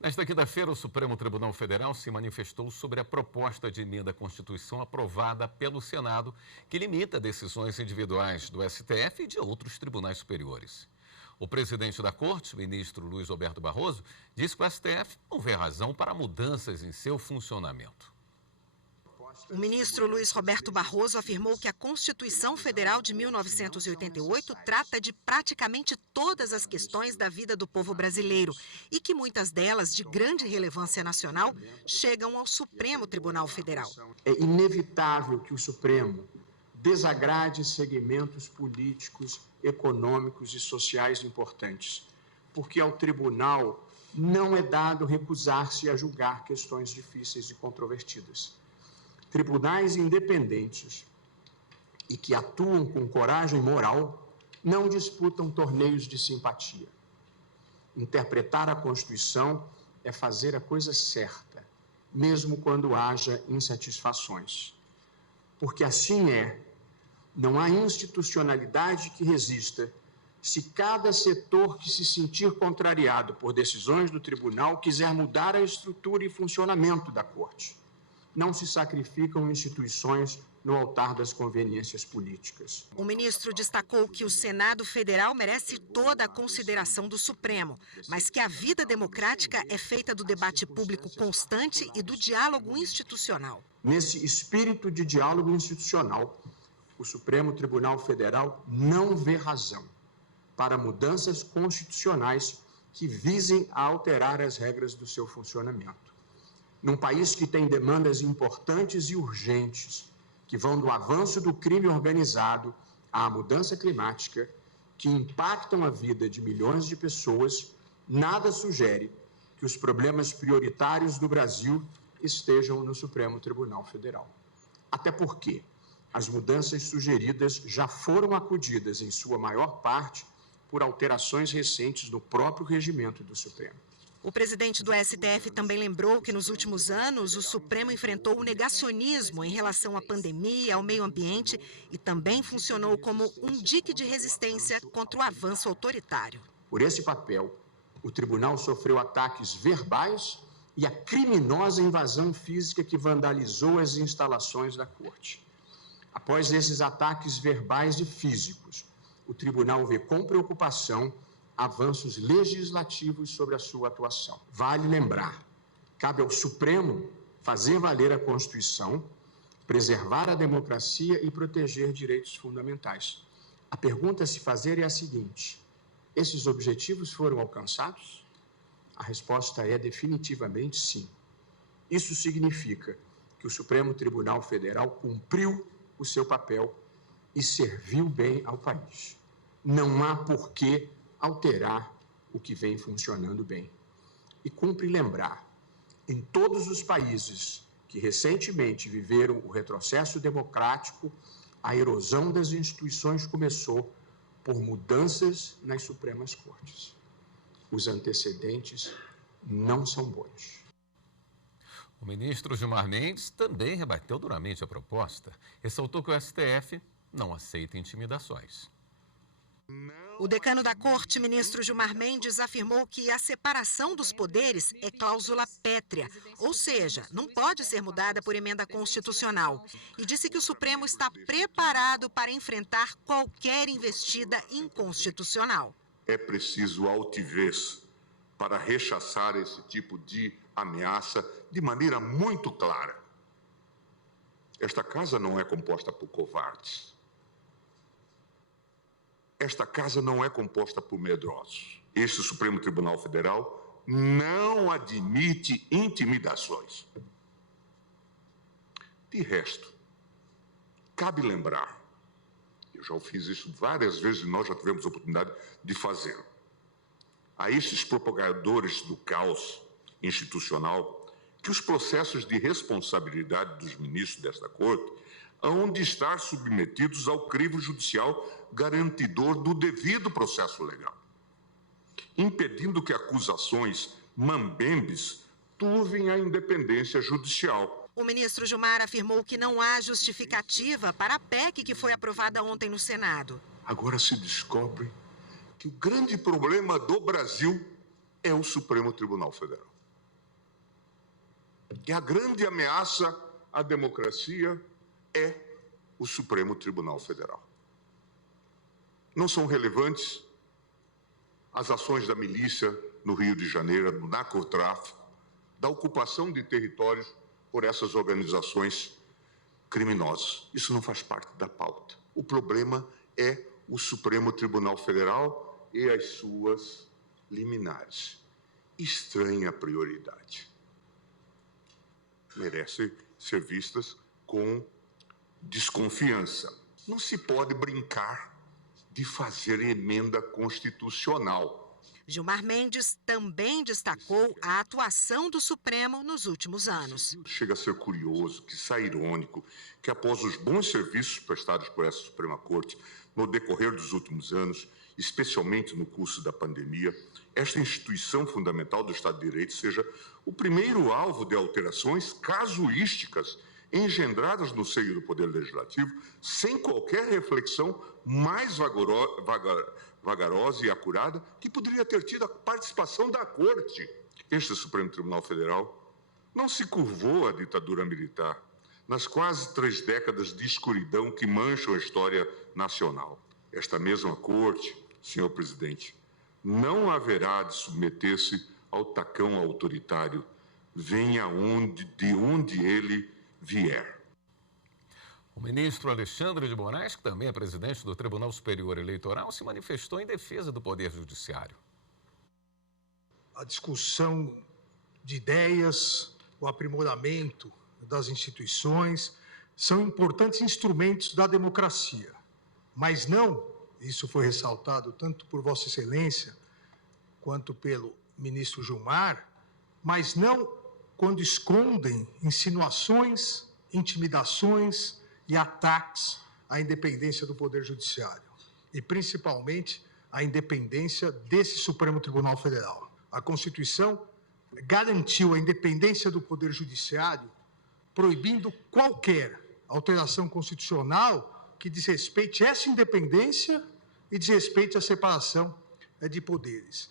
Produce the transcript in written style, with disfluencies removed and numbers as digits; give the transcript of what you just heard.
Nesta quinta-feira, o Supremo Tribunal Federal se manifestou sobre a proposta de emenda à Constituição aprovada pelo Senado, que limita decisões individuais do STF e de outros tribunais superiores. O presidente da Corte, o ministro Luiz Roberto Barroso, disse que o STF não vê razão para mudanças em seu funcionamento. O ministro Luiz Roberto Barroso afirmou que a Constituição Federal de 1988 trata de praticamente todas as questões da vida do povo brasileiro e que muitas delas, de grande relevância nacional, chegam ao Supremo Tribunal Federal. É inevitável que o Supremo desagrade segmentos políticos, econômicos e sociais importantes, porque ao tribunal não é dado recusar-se a julgar questões difíceis e controvertidas. Tribunais independentes e que atuam com coragem moral não disputam torneios de simpatia. Interpretar a Constituição é fazer a coisa certa, mesmo quando haja insatisfações. Porque assim é, não há institucionalidade que resista se cada setor que se sentir contrariado por decisões do tribunal quiser mudar a estrutura e funcionamento da Corte. Não se sacrificam instituições no altar das conveniências políticas. O ministro destacou que o Senado Federal merece toda a consideração do Supremo, mas que a vida democrática é feita do debate público constante e do diálogo institucional. Nesse espírito de diálogo institucional, o Supremo Tribunal Federal não vê razão para mudanças constitucionais que visem a alterar as regras do seu funcionamento. Num país que tem demandas importantes e urgentes, que vão do avanço do crime organizado à mudança climática, que impactam a vida de milhões de pessoas, nada sugere que os problemas prioritários do Brasil estejam no Supremo Tribunal Federal. Até porque as mudanças sugeridas já foram acudidas, em sua maior parte, por alterações recentes no próprio regimento do Supremo. O presidente do STF também lembrou que nos últimos anos o Supremo enfrentou o negacionismo em relação à pandemia, ao meio ambiente e também funcionou como um dique de resistência contra o avanço autoritário. Por esse papel, o tribunal sofreu ataques verbais e a criminosa invasão física que vandalizou as instalações da Corte. Após esses ataques verbais e físicos, o tribunal vê com preocupação avanços legislativos sobre a sua atuação. Vale lembrar, cabe ao Supremo fazer valer a Constituição, preservar a democracia e proteger direitos fundamentais. A pergunta a se fazer é a seguinte: esses objetivos foram alcançados? A resposta é definitivamente sim. Isso significa que o Supremo Tribunal Federal cumpriu o seu papel e serviu bem ao país. Não há por que alterar o que vem funcionando bem. E cumpre lembrar, em todos os países que recentemente viveram o retrocesso democrático, a erosão das instituições começou por mudanças nas Supremas Cortes. Os antecedentes não são bons. O ministro Gilmar Mendes também rebateu duramente a proposta. Ressaltou que o STF não aceita intimidações. O decano da Corte, ministro Gilmar Mendes, afirmou que a separação dos poderes é cláusula pétrea, ou seja, não pode ser mudada por emenda constitucional. E disse que o Supremo está preparado para enfrentar qualquer investida inconstitucional. É preciso altivez para rechaçar esse tipo de ameaça de maneira muito clara. Esta casa não é composta por covardes. Esta casa não é composta por medrosos. Este Supremo Tribunal Federal não admite intimidações. De resto, cabe lembrar, eu já fiz isso várias vezes e nós já tivemos a oportunidade de fazê-lo, a esses propagadores do caos institucional que os processos de responsabilidade dos ministros desta Corte hão de estar submetidos ao crivo judicial garantidor do devido processo legal, impedindo que acusações mambembes turvem a independência judicial. O ministro Gilmar afirmou que não há justificativa para a PEC que foi aprovada ontem no Senado. Agora se descobre que o grande problema do Brasil é o Supremo Tribunal Federal. que a grande ameaça à democracia é o Supremo Tribunal Federal. Não são relevantes as ações da milícia no Rio de Janeiro, do narcotráfico, da ocupação de territórios por essas organizações criminosas. Isso não faz parte da pauta. O problema é o Supremo Tribunal Federal e as suas liminares. Estranha prioridade. Merecem ser vistas com desconfiança. Não se pode brincar de fazer emenda constitucional. Gilmar Mendes também destacou a atuação do Supremo nos últimos anos. Chega a ser curioso, quiçá irônico, que após os bons serviços prestados por essa Suprema Corte no decorrer dos últimos anos, especialmente no curso da pandemia, esta instituição fundamental do Estado de Direito seja o primeiro alvo de alterações casuísticas engendradas no seio do Poder Legislativo, sem qualquer reflexão mais vagarosa e acurada que poderia ter tido a participação da Corte. Este Supremo Tribunal Federal não se curvou à ditadura militar nas quase 3 décadas de escuridão que mancham a história nacional. Esta mesma Corte, senhor presidente, não haverá de submeter-se ao tacão autoritário, venha de onde ele vier. O ministro Alexandre de Moraes, que também é presidente do Tribunal Superior Eleitoral, se manifestou em defesa do Poder Judiciário. A discussão de ideias, o aprimoramento das instituições são importantes instrumentos da democracia, mas não, isso foi ressaltado tanto por Vossa Excelência quanto pelo ministro Gilmar, mas não quando escondem insinuações, intimidações e ataques à independência do Poder Judiciário, e principalmente à independência desse Supremo Tribunal Federal. A Constituição garantiu a independência do Poder Judiciário, proibindo qualquer alteração constitucional que desrespeite essa independência e desrespeite a separação de poderes.